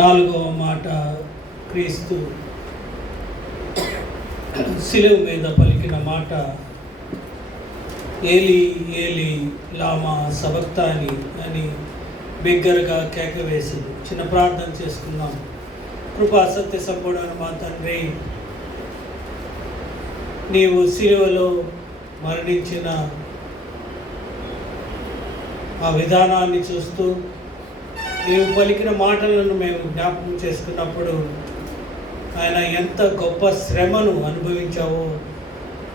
నాలుగవ మాట, క్రీస్తు శిలువ మీద పలికిన మాట, ఏలి ఏలి లామా సబక్తాని అని బిగ్గరగా కేక వేసింది. చిన్న ప్రార్థన చేసుకుందాం. కృపా సత్య సంపూర్ణ మా తండ్రి, నీవు శిలువలో మరణించిన ఆ విధానాన్ని చూస్తూ నీవు పలికిన మాటలను మేము జ్ఞాపకం చేసుకున్నప్పుడు ఆయన ఎంత గొప్ప శ్రమను అనుభవించావో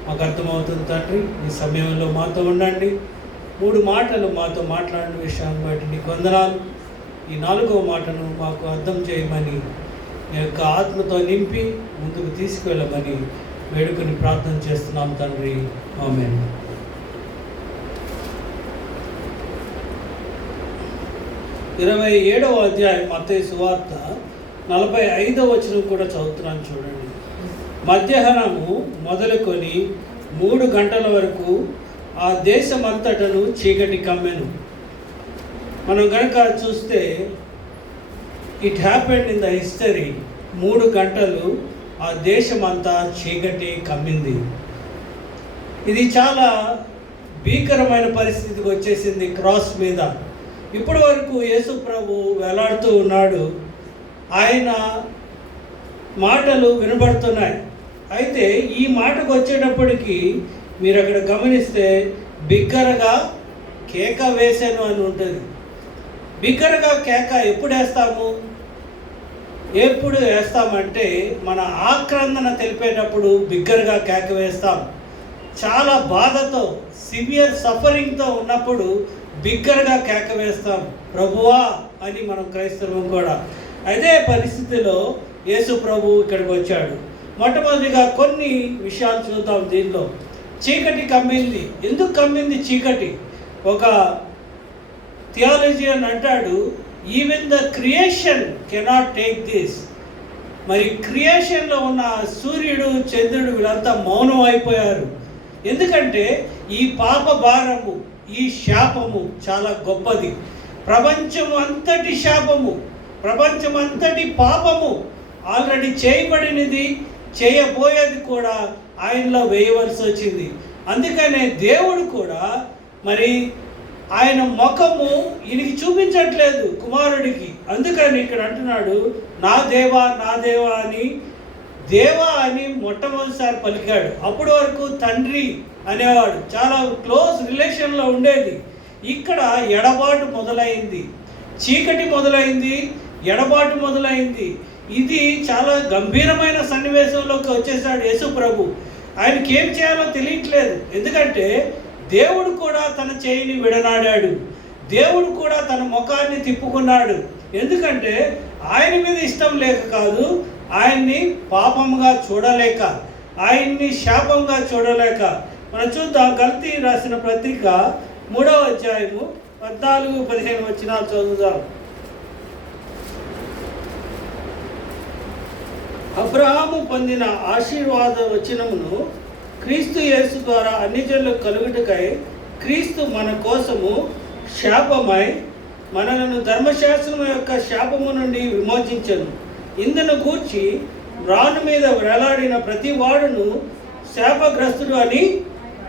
మాకు అర్థమవుతుంది తండ్రి. ఈ సమయంలో మాతో ఉండండి. 3 మాటలు మాతో మాట్లాడిన విషయాన్ని బట్టి నీకు వందనాలు. ఈ 4వ మాటను మాకు అర్థం చేయమని, నీ యొక్క ఆత్మతో నింపి ముందుకు తీసుకువెళ్ళమని వేడుకొని ప్రార్థన చేస్తున్నాం తండ్రి. ఆమేన్. 27వ అధ్యాయం మత్తయి సువార్త 45వ వచనం కూడా చదువుతున్నాను చూడండి. మధ్యాహ్నము మొదలుకొని 3 గంటల వరకు ఆ దేశమంతటను చీకటి కమ్మెను. మనం కనుక చూస్తే it happened in the history. 3 గంటలు ఆ దేశమంతా చీకటి కమ్మింది. ఇది చాలా భీకరమైన పరిస్థితికి వచ్చేసింది. క్రాస్ మీద ఇప్పటి వరకు యేసు ప్రభు వేలాడుతూ ఉన్నాడు. ఆయన మాటలు వినబడుతున్నాయి. అయితే ఈ మాటకు వచ్చేటప్పటికి మీరు అక్కడ గమనిస్తే బిగ్గరగా కేక వేసాను అని ఉంటుంది. బిగ్గరగా కేక ఎప్పుడు వేస్తామంటే మన ఆక్రందన తెలిపేటప్పుడు బిగ్గరగా కేక వేస్తాం. చాలా బాధతో, సివియర్ సఫరింగ్తో ఉన్నప్పుడు బిగ్గరగా కేక వేస్తాం, ప్రభువా అని. మనం క్రైస్తవం కూడా అదే పరిస్థితిలో యేసు ప్రభు ఇక్కడికి వచ్చాడు. మొట్టమొదటిగా కొన్ని విషయాలు చూద్దాం. దీనిలో చీకటి కమ్మింది. ఎందుకు కమ్మింది చీకటి? ఒక థియాలజియన్ అంటాడు, even the creation cannot take this. మరి క్రియేషన్లో ఉన్న సూర్యుడు, చంద్రుడు వీళ్ళంతా మౌనం అయిపోయారు. ఎందుకంటే ఈ పాప భారము, ఈ శాపము చాలా గొప్పది. ప్రపంచం అంతటి శాపము, ప్రపంచం అంతటి పాపము ఆల్రెడీ చేయబడినది, చేయబోయేది కూడా ఆయనలో వేయవలసి వచ్చింది. అందుకనే దేవుడు కూడా మరి ఆయన ముఖము ఈయనకి చూపించట్లేదు కుమారుడికి. అందుకని ఇక్కడ అంటున్నాడు, నా దేవా నా దేవా అని. దేవా అని మొట్టమొదటిసారి పలికాడు. అప్పటి వరకు తండ్రి అనేవాడు, చాలా క్లోజ్ రిలేషన్లో ఉండేది. ఇక్కడ ఎడబాటు మొదలైంది, చీకటి మొదలైంది, ఎడబాటు మొదలైంది. ఇది చాలా గంభీరమైన సన్నివేశంలోకి వచ్చేసాడు యేసు ప్రభు. ఆయనకి ఏం చేయాలో తెలియట్లేదు. ఎందుకంటే దేవుడు కూడా తన చేయిని విడనాడాడు, దేవుడు కూడా తన ముఖాన్ని తిప్పుకున్నాడు. ఎందుకంటే ఆయన మీద ఇష్టం లేక కాదు, ఆయన్ని పాపంగా చూడలేక, ఆయన్ని శాపంగా చూడలేక. మనం చూద్దాం. గల్తీ రాసిన పత్రిక 3వ అధ్యాయము 14-15 వచనాలు చదువుదాం. అబ్రహాము పొందిన ఆశీర్వాద వచనమును క్రీస్తు యేసు ద్వారా అన్ని జనులకు కలుగుటకై క్రీస్తు మన కోసము శాపమై మనలను ధర్మశాస్త్రము యొక్క శాపము నుండి విమోచించెను. ఇందును గూర్చి రాను మీద వేలాడిన ప్రతి వాడును శాపగ్రస్తుడు అని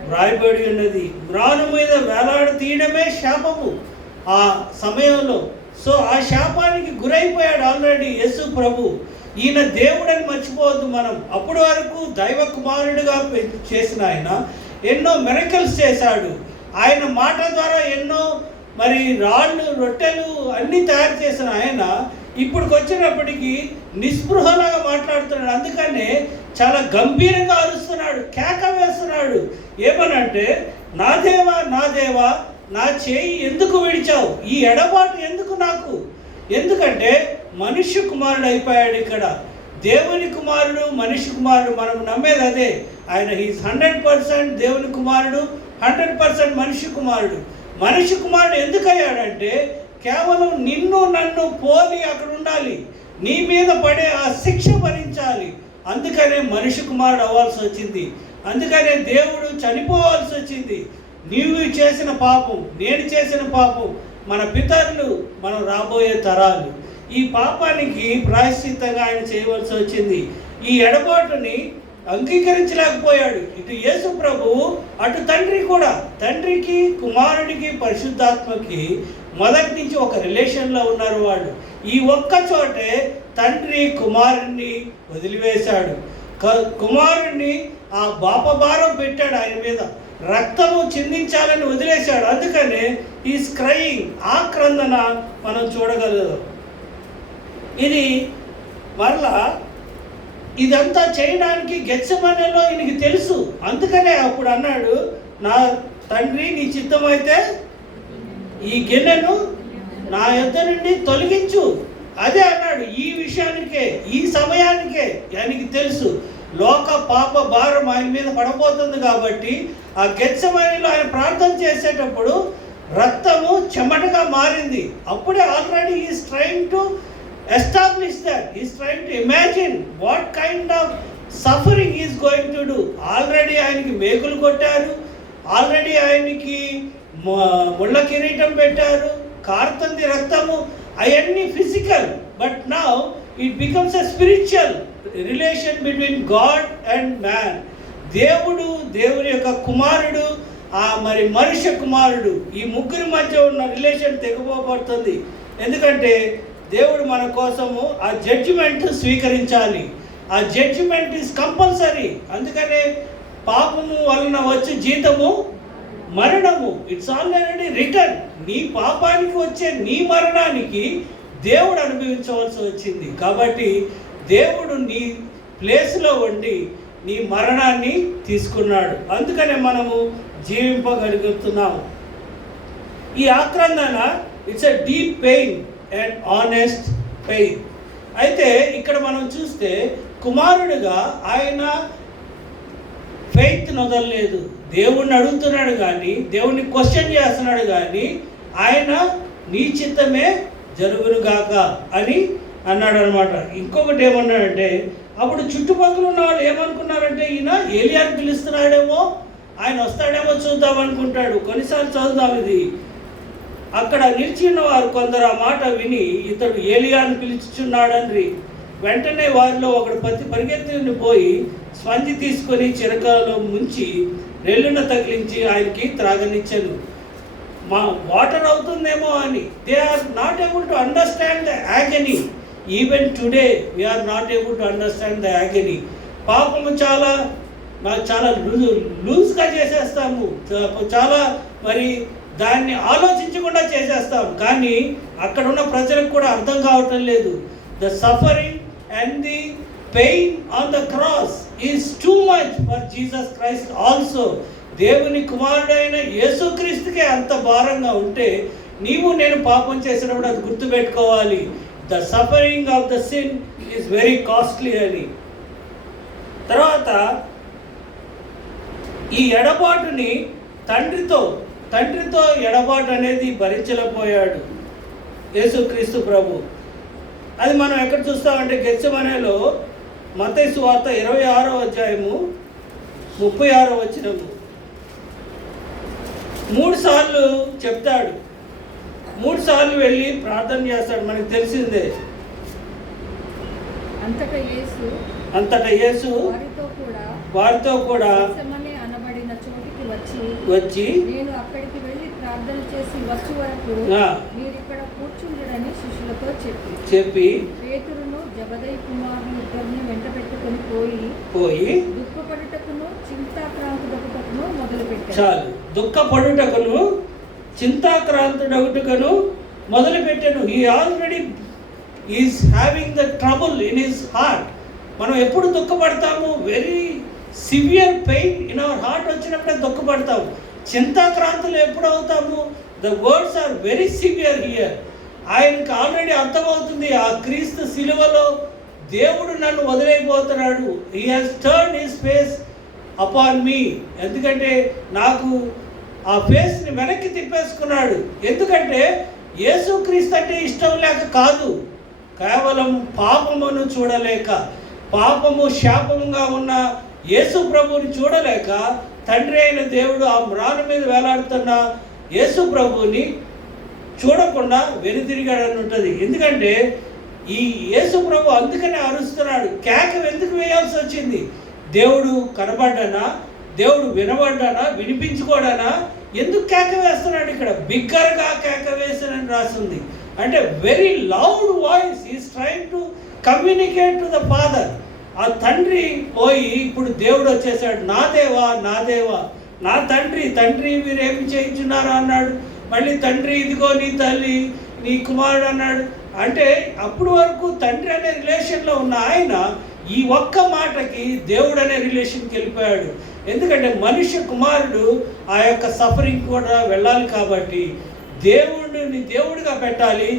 వ్రాయబడి ఉన్నది. రాను మీద వేలాడి తీయడమే శాపము ఆ సమయంలో. సో ఆ శాపానికి గురైపోయాడు ఆల్రెడీ యేసు ప్రభు. ఈయన దేవుడని మర్చిపోవద్దు మనం. అప్పటి వరకు దైవ కుమారుడిగా చేసిన ఆయన ఎన్నో మిరకల్స్ చేశాడు. ఆయన మాట ద్వారా ఎన్నో మరి రాళ్ళు, రొట్టెలు అన్నీ తయారు చేసిన ఆయన ఇప్పుడుకి వచ్చినప్పటికీ నిస్పృహలాగా మాట్లాడుతున్నాడు. అందుకనే చాలా గంభీరంగా అరుస్తున్నాడు, కేక వేస్తున్నాడు. ఏమనంటే, నా దేవా నా దేవా నా చేయి ఎందుకు విడిచావు? ఈ ఎడబాటు ఎందుకు నాకు? ఎందుకంటే మనుష్య కుమారుడు అయిపోయాడు ఇక్కడ. దేవుని కుమారుడు, మనిషి కుమారుడు. మనం నమ్మేది అదే. ఆయన హీస్ 100% దేవుని కుమారుడు, 100% మనిషి కుమారుడు. మనిషి కుమారుడు ఎందుకు అయ్యాడంటే కేవలం నిన్ను నన్ను పోలి అక్కడ ఉండాలి, నీ మీద పడే ఆ శిక్ష భరించాలి. అందుకనే మనిషి కుమారుడు అవ్వాల్సి వచ్చింది. అందుకనే దేవుడు చనిపోవాల్సి వచ్చింది. నీవు చేసిన పాపం, నేను చేసిన పాపం, మన పితరులు, మనం రాబోయే తరాలు, ఈ పాపానికి ప్రాయశ్చిత్తంగా ఆయన చేయవలసి వచ్చింది. ఈ ఎడబాటుని అంగీకరించలేకపోయాడు. ఇటు యేసు ప్రభువు, అటు తండ్రి కూడా. తండ్రికి, కుమారుడికి, పరిశుద్ధాత్మకి మొదటి నుంచి ఒక రిలేషన్లో ఉన్నారు వాళ్ళు. ఈ ఒక్క చోటే తండ్రి కుమారుణ్ణి వదిలివేశాడు. కుమారుణ్ణి ఆ పాపభారం పెట్టాడు ఆయన మీద, రక్తము చిందించాలని వదిలేశాడు. అందుకనే ఈ క్రయింగ్, ఆక్రందన మనం చూడగలదు. ఇది మరలా ఇదంతా చేయడానికి గెత్సెమనేలో ఈయనకి తెలుసు. అందుకనే అప్పుడు అన్నాడు, నా తండ్రి నీ చిత్తమైతే ఈ గిన్నెను నా యొద్ద నుండి తొలగించు. అదే అన్నాడు. ఈ విషయానికే, ఈ సమయానికే ఆయనకి తెలుసు లోక పాప భారం ఆయన మీద పడబోతుంది. కాబట్టి ఆ గెత్సెమనేలో ఆయన ప్రార్థన చేసేటప్పుడు రక్తము చెమటగా మారింది. అప్పుడే already is trying to establish that. He is trying to imagine what kind of suffering he is going to do. Already ఆయనకి మేకులు కొట్టారు, ఆల్రెడీ ఆయనకి ముళ్ళ కిరీటం పెట్టారు, కారుతుంది రక్తము, అవన్నీ physical. But now it becomes a spiritual relation between God and man. దేవుడు, దేవుని యొక్క కుమారుడు, మరి మనుష్య కుమారుడు, ఈ ముగ్గురి మధ్య ఉన్న రిలేషన్ తెగపోబడుతుంది. ఎందుకంటే దేవుడు మన కోసము ఆ జడ్జిమెంట్ స్వీకరించాలి. ఆ జడ్జిమెంట్ ఈజ్ కంపల్సరీ. అందుకనే పాపము వలన వచ్చే జీతము మరణము. It's already return. నీ పాపానికి వచ్చే నీ మరణానికి దేవుడు అనుభవించవలసి వచ్చింది. కాబట్టి దేవుడు నీ ప్లేస్లో ఉండి నీ మరణాన్ని తీసుకున్నాడు. అందుకనే మనము జీవింపగలుగుతున్నాము. ఈ ఆక్రందన it's a deep pain and honest pain. అయితే ఇక్కడ మనం చూస్తే కుమారుడిగా ఆయన ఫెయిత్ వదలలేదు. దేవుణ్ణి అడుగుతున్నాడు కానీ, దేవుణ్ణి క్వశ్చన్ చేస్తున్నాడు కానీ, ఆయన నీ చిత్తమే జరుగునుగాక అని అన్నాడు అనమాట. ఇంకొకటి ఏమన్నాడంటే, అప్పుడు చుట్టుపక్కల ఉన్న వాళ్ళు ఏమనుకున్నారంటే, ఈయన ఏలియాని పిలుస్తున్నాడేమో, ఆయన వస్తాడేమో చూద్దాం అనుకుంటాడు. కొన్నిసార్లు చదువుదాం ఇది. అక్కడ నిలిచిన వారు కొందరు ఆ మాట విని, ఇతడు ఏలియాను పిలుచుచున్నాడని వెంటనే వారిలో ఒకడు పరిగెత్తుని పోయి స్పంజి తీసుకొని చిరకలో ముంచి రెల్లున తగిలించి ఆయనకి త్రాగనిచ్చాను. మా వాటర్ అవుతుందేమో అని. They are not able to understand the agony. Even today we are not able to understand the agony. పాపము చాలా లూజ్గా చేసేస్తాము, చాలా మరి దాన్ని ఆలోచించకుండా చేసేస్తాం. కానీ అక్కడ ఉన్న ప్రజలకు కూడా అర్థం కావటం లేదు. The suffering and the pain on the cross is too much for Jesus Christ also. దేవుని కుమారుడైన యేసుక్రీస్తుకే అంత భారంగా ఉంటే నీవు నేను పాపం చేసినప్పుడు అది గుర్తుపెట్టుకోవాలి. The suffering of the sin is very costly అని. తర్వాత ఈ ఎడబాటుని తండ్రితో ఎడబాటు అనేది భరించలేకపోయాడు యేసుక్రీస్తు ప్రభు. అది మనం ఎక్కడ చూస్తామంటే గెత్సెమనేలో మత్తయి సువార్త 26వ అధ్యాయము 36వ వచనము. 3 సార్లు చెప్తాడు, 3 సార్లు వెళ్ళి ప్రార్థన చేస్తాడు. మనకు తెలిసిందే. అంతటా యేసు వారితో కూడా వచ్చి నేను అక్కడికి వెళ్ళి ప్రార్థన చేసి వచ్చే వరకు మీరు ఇక్కడ కూర్చుండని శిష్యులతో చెప్పి పేతురును జబదయి కుమారుని ఇద్దరిని వెంట పెట్టుకొని పోయి దుఃఖపడుటకును చింతాక్రాంతుడగుటకును మొదలుపెట్టాడు. చాలు, దుఃఖపడుటకును చింతాక్రాంతుడగుటకును మొదలుపెట్టాను. He already is having the trouble in his heart. మనం ఎప్పుడు దుఃఖపడతాము? Very severe pain in our heart వచ్చినప్పుడే దుఃఖపడతాము. చింతాక్రాంతులు ఎప్పుడు అవుతాము? The words are very severe here. ఆయనకు ఆల్రెడీ అర్థమవుతుంది, ఆ క్రీస్తు శిలువలో దేవుడు నన్ను వదిలేకపోతున్నాడు. He has turn his face upon me. ఎందుకంటే నాకు ఆ ఫేస్ని వెనక్కి తిప్పేసుకున్నాడు. ఎందుకంటే యేసుక్రీస్తు అంటే ఇష్టం లేక కాదు, కేవలం పాపమును చూడలేక, పాపము శాపముగా ఉన్న యేసు ప్రభువుని చూడలేక తండ్రి అయిన దేవుడు ఆ మ్రాను మీద వేలాడుతున్న యేసు ప్రభువుని చూడకుండా వెనుతిరిగాడని ఉంటుంది. ఎందుకంటే ఈ యేసు ప్రభు అందుకనే అరుస్తున్నాడు. కేక ఎందుకు వేయాల్సి వచ్చింది? దేవుడు కనబడ్డానా, దేవుడు వినబడ్డానా, వినిపించుకోడానా? ఎందుకు కేక వేస్తున్నాడు? ఇక్కడ బిగ్గరగా కేక వేసానని రాసింది. అంటే very loud voice is trying to communicate to the father. ఆ తండ్రి పోయి ఇప్పుడు దేవుడు వచ్చేసాడు. నా దేవా, నా దేవా, నా తండ్రి, తండ్రి మీరేమి చేయించున్నారా అన్నాడు. మళ్ళీ తండ్రి ఇదిగో నీ తల్లి, నీ కుమారుడు అన్నాడు. అంటే అప్పుడు వరకు తండ్రి అనే రిలేషన్లో ఉన్న ఆయన ఈ ఒక్క మాటకి దేవుడు అనే రిలేషన్కి వెళ్ళిపోయాడు. ఎందుకంటే మనుష్య కుమారుడు ఆ యొక్క సఫరింగ్ కూడా వెళ్ళాలి కాబట్టి దేవుడిని దేవుడిగా పెట్టాలి,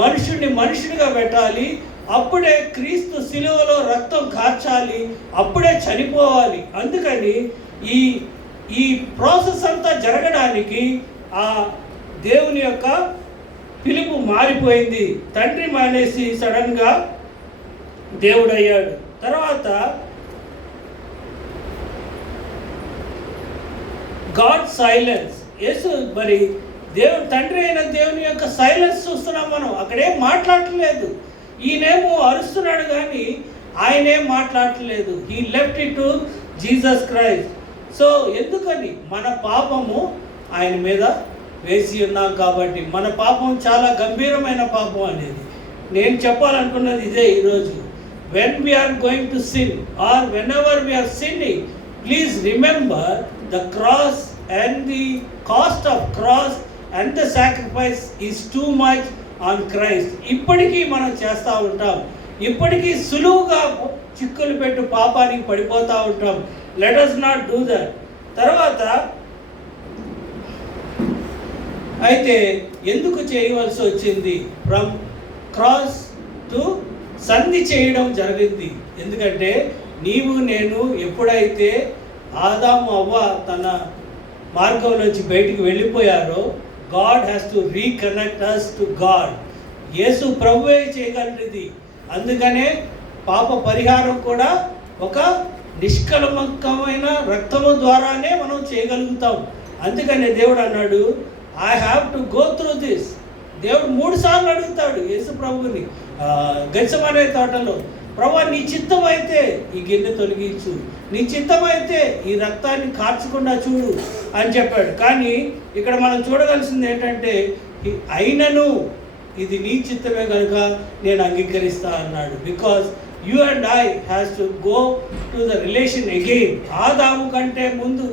మనుషుడిని మనుషుడిగా పెట్టాలి. అప్పుడే క్రీస్తు శిలువలో రక్తం కార్చాలి, అప్పుడే చనిపోవాలి. అందుకని ఈ ప్రాసెస్ అంతా జరగడానికి ఆ దేవుని యొక్క పిలుపు మారిపోయింది. తండ్రి మానేసి సడన్గా దేవుడు అయ్యాడు. తర్వాత గాడ్ సైలెన్స్. యేసు మరి దేవుడు తండ్రి అయిన దేవుని యొక్క సైలెన్స్ చూస్తున్నాం మనం. అక్కడేం మాట్లాడట్లేదు. ఈయనేమో అరుస్తున్నాడు కానీ ఆయనేం మాట్లాడట్లేదు. He left it to Jesus Christ. So ఎందుకని? మన పాపము ఆయన మీద వేసి ఉన్నాం కాబట్టి. మన పాపం చాలా గంభీరమైన పాపం అనేది నేను చెప్పాలనుకున్నది ఇదే ఈరోజు. when we are going to sin or whenever we are sinning, please remember the cross and the cost of cross and the sacrifice is too much on Christ. ఇప్పటికీ మనం చేస్తూ ఉంటాం. ఇప్పటికీ సులువుగా చిక్కులు పెట్టు పాపానికి పడిపోతూ ఉంటాం. let us not do that. తర్వాత అయితే ఎందుకు చేయవలసి వచ్చింది? ఫ్రమ్ క్రాస్ టు సంధి చేయడం జరిగింది. ఎందుకంటే నీవు నేను ఎప్పుడైతే ఆదాము అవ్వ తన మార్గంలోంచి బయటికి వెళ్ళిపోయారో God has to reconnect us to God. Yesu ప్రభువే చేయగలిగింది. అందుకనే పాప పరిహారం కూడా ఒక నిష్కలంకమైన రక్తము ద్వారానే మనం చేయగలుగుతాం. అందుకనే దేవుడు అన్నాడు, I have to go through this. దేవుడు 3 సార్లు అడుగుతాడు యేసు ప్రభుని గెత్సెమనే తోటలో, ప్రభువా నీ చిత్తం అయితే ఈ గిన్నె తొలగించు, నీ చిత్తం అయితే ఈ రక్తాన్ని కార్చకుండా చూడు అని చెప్పాడు. కానీ ఇక్కడ మనం చూడవలసింది ఏంటంటే అయినను ఇది నీ చిత్తమే కనుక నేను అంగీకరిస్తా అన్నాడు. Because you and I has to go to the relation again. ఆదాము కంటే ముందు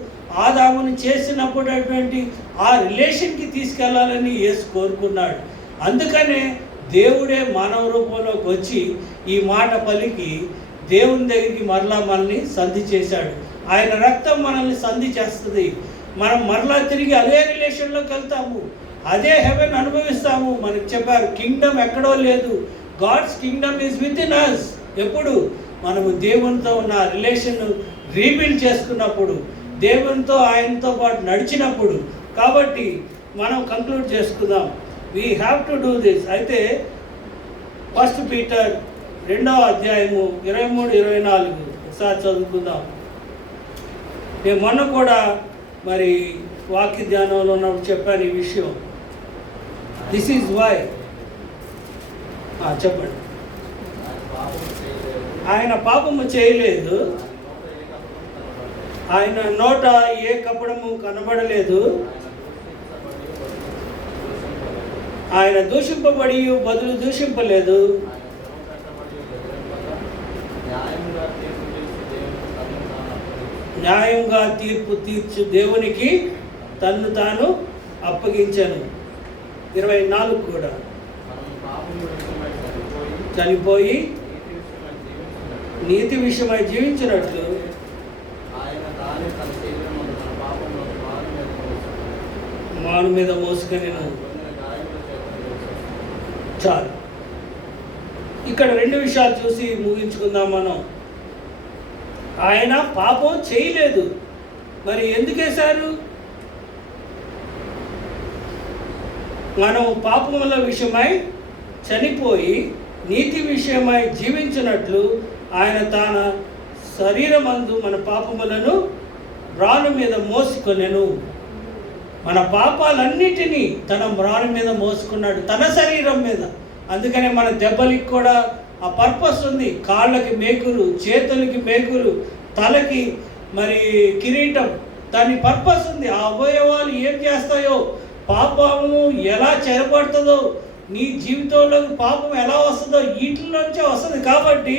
ఆదాముని చేసినప్పుడు అటువంటి ఆ రిలేషన్కి తీసుకెళ్లాలని యేసు కోరుకున్నాడు. అందుకనే దేవుడే మానవ రూపంలోకి వచ్చి ఈ మాట పలికి దేవుని దగ్గరికి మరలా మనల్ని సంధి చేశాడు. ఆయన రక్తం మనల్ని సంధి చేస్తుంది. మనం మరలా తిరిగి అదే రిలేషన్లోకి వెళ్తాము, అదే హెవెన్ అనుభవిస్తాము. మనకు చెప్పారు కింగ్డమ్ ఎక్కడో లేదు, God's kingdom is within us. ఎప్పుడు మనము దేవునితో ఉన్న రిలేషన్ రీబిల్డ్ చేసుకున్నప్పుడు, దేవునితో ఆయనతో పాటు నడిచినప్పుడు. కాబట్టి మనం కంక్లూడ్ చేసుకుందాం, we have to do this. అయితే 1 పీటర్ 2వ అధ్యాయము 23-24 ఒకసారి చదువుకుందాం. నేను మొన్న కూడా మరి వాక్య ధ్యానంలో ఉన్నప్పుడు చెప్పాను ఈ విషయం. This is why. చెప్పండి. ఆయన పాపము చేయలేదు, ఆయన నోట ఏ కపటము కనబడలేదు, ఆయన దూషింపబడి బదులు దూషింపలేదు, న్యాయంగా తీర్పు తీర్చు దేవునికి తన్ను తాను అప్పగించాను. 24 కూడా చనిపోయి నీతి విషయమై జీవించినట్లు మాను మీద మోసుకొని చాలు. ఇక్కడ 2 విషయాలు చూసి ముగించుకుందాం మనం. ఆయన పాపం చేయలేదు, మరి ఎందుకు వేశారు? మనం పాపముల విషయమై చనిపోయి నీతి విషయమై జీవించినట్లు ఆయన తన శరీరమందు మన పాపములను రాను మీద మోసుకొనెను. మన పాపాలన్నిటినీ తన రాను మీద మోసుకున్నాడు, తన శరీరం మీద. అందుకనే మన దెబ్బలకి కూడా ఆ పర్పస్ ఉంది. కాళ్ళకి మేకులు, చేతులకి మేకులు, తలకి మరి కిరీటం, దాని పర్పస్ ఉంది. ఆ అవయవాలు ఏం చేస్తాయో, పాపము ఎలా చెరపడుతుందో, నీ జీవితంలోకి పాపం ఎలా వస్తుందో వీటిలోంచే వస్తుంది. కాబట్టి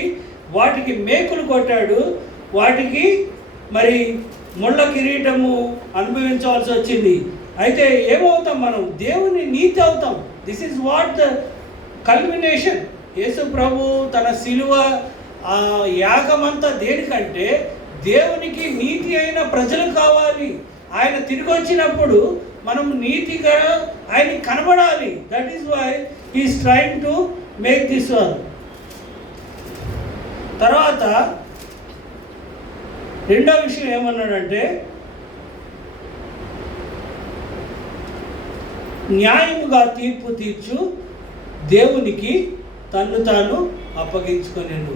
వాటికి మేకులు కొట్టాడు, వాటికి మరి ముళ్ళ కిరీటము అనుభవించవలసి వచ్చింది. అయితే ఏమవుతాం మనం? దేవుని నీతి అవుతాం. This is what the culmination. Yesu ప్రభు తన శిలువ యాగమంతా దేనికంటే దేవునికి నీతి అయిన ప్రజలు కావాలి. ఆయన తిరిగి వచ్చినప్పుడు మనం నీతిగా ఆయన కనబడాలి. That is why he is trying to make this one. తర్వాత రెండో విషయం ఏమన్నాడంటే, న్యాయముగా తీర్పు తీర్చు దేవునికి తన్ను తాను అప్పగించుకొనెను.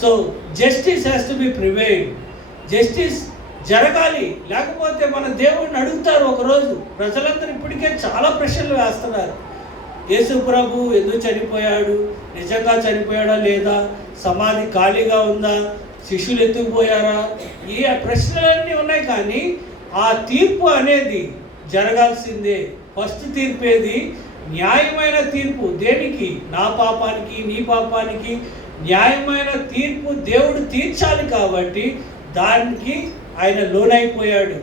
So justice has to be prevailed. Justice జరగాలి, లేకపోతే మన దేవుడిని అడుగుతారు ఒకరోజు. ప్రజలందరూ ఇప్పటికే చాలా ప్రశ్నలు వేస్తున్నారు. యేసు ప్రభు ఎందుకు చనిపోయాడు, నిజంగా చనిపోయాడా లేదా, సమాధి ఖాళీగా ఉందా, శిష్యులు ఎత్తుకుపోయారా, ఈ ప్రశ్నలన్నీ ఉన్నాయి. కానీ ఆ తీర్పు అనేది జరగాల్సిందే. ఫస్ట్ తీర్పు ఏది? న్యాయమైన తీర్పు. దేనికి? నా పాపానికి, నీ పాపానికి న్యాయమైన తీర్పు దేవుడు తీర్చాలి. కాబట్టి దానికి ఆయన లోనైపోయాడు.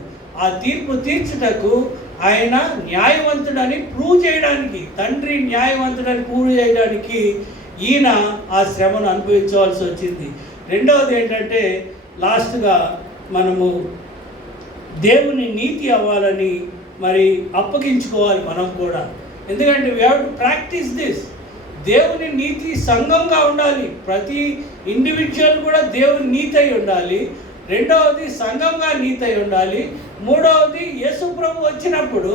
ఆ తీర్పు తీర్చుటకు ఆయన న్యాయవంతుడని ప్రూవ్ చేయడానికి, తండ్రి న్యాయవంతుడని ప్రూవ్ చేయడానికి ఈయన ఆ శ్రమను అనుభవించవలసి వచ్చింది. రెండవది ఏంటంటే, లాస్ట్గా మనము దేవుని నీతి అవ్వాలని మరి అప్పగించుకోవాలి మనం కూడా. ఎందుకంటే we have to practice this. దేవుని నీతి సంఘంగా ఉండాలి. ప్రతి ఇండివిజువల్ కూడా దేవుని నీతి అయి ఉండాలి. రెండవది సంఘంగా నీతి అయి ఉండాలి. మూడవది యేసు ప్రభు వచ్చినప్పుడు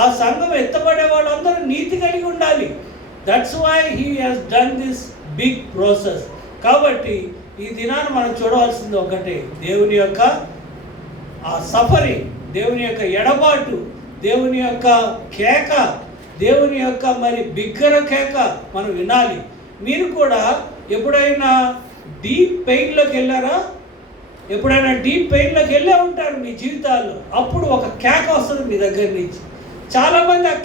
ఆ సంఘం ఎత్తబడే వాళ్ళందరూ నీతి కలిగి ఉండాలి. That's why he has done this big process. కాబట్టి ఈ దినాన్ని మనం చూడవలసింది ఒకటే, దేవుని యొక్క ఆ సఫరింగ్, దేవుని యొక్క ఎడబాటు, దేవుని యొక్క కేక, దేవుని యొక్క మరి బిగ్గర కేక మనం వినాలి. మీరు కూడా ఎప్పుడైనా డీప్ పెయిన్లోకి వెళ్ళారా? ఎప్పుడైనా డీప్ పెయిన్లోకి వెళ్ళే ఉంటారు మీ జీవితాల్లో. అప్పుడు ఒక కేక వస్తుంది మీ దగ్గర నుంచి. చాలామంది ఆ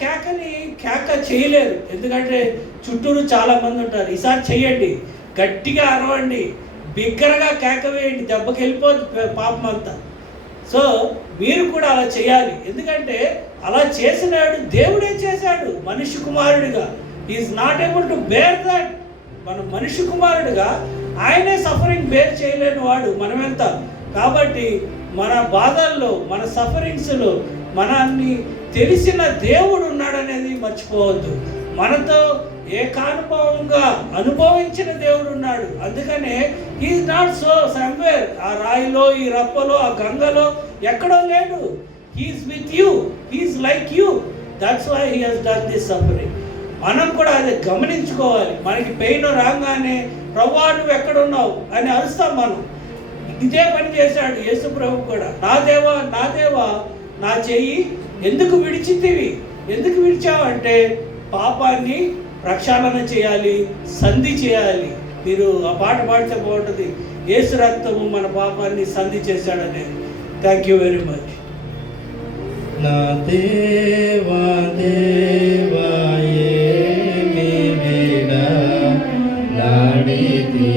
కేక చేయలేరు, ఎందుకంటే చుట్టూరు చాలామంది ఉంటారు. ఈసారి చెయ్యండి, గట్టిగా అరవండి, బిగ్గరగా కేక వేయండి, దెబ్బకి వెళ్ళిపోతుంది పాపం అంతా. సో మీరు కూడా అలా చేయాలి. ఎందుకంటే అలా చేసినాడు దేవుడే చేశాడు మనిషి కుమారుడిగా. Is not able to bear that. మన మనిషి కుమారుడిగా ఆయనే సఫరింగ్ బేర్ చేయలేని వాడు మనమెంత. కాబట్టి మన బాధల్లో, మన సఫరింగ్స్లో మనల్ని తెలిసిన దేవుడు ఉన్నాడనేది మర్చిపోవద్దు. మనతో ఏకానుభవంగా అనుభవించిన దేవుడు ఉన్నాడు. అందుకనే హీఈస్ నాట్ సో సమ్వేర్, ఆ రాయిలో, ఈ రప్పలో, ఆ గంగలో ఎక్కడో లేడు. He is with you, he is like you. That's why he has done this suffering. మనం కూడా అది గమనించుకోవాలి. మనకి పెయిన్ రాగానే ప్రభువా నువ్వు ఎక్కడున్నావు అని అరుస్తాం మనం. ఇదే పని చేశాడు యేసు ప్రభు కూడా. నా దేవా, నా దేవా, నా చెయ్యి ఎందుకు విడిచితివి? ఎందుకు విడిచావంటే పాపాన్ని ప్రక్షాళన చేయాలి, సంధి చేయాలి. మీరు ఆ పాట పాడితే బాగుంటుంది, యేసు రక్తము మన పాపాన్ని సంధి చేశాడనే. Thank you very much. నా దేవా దేవా ఏమి విడ నాడితి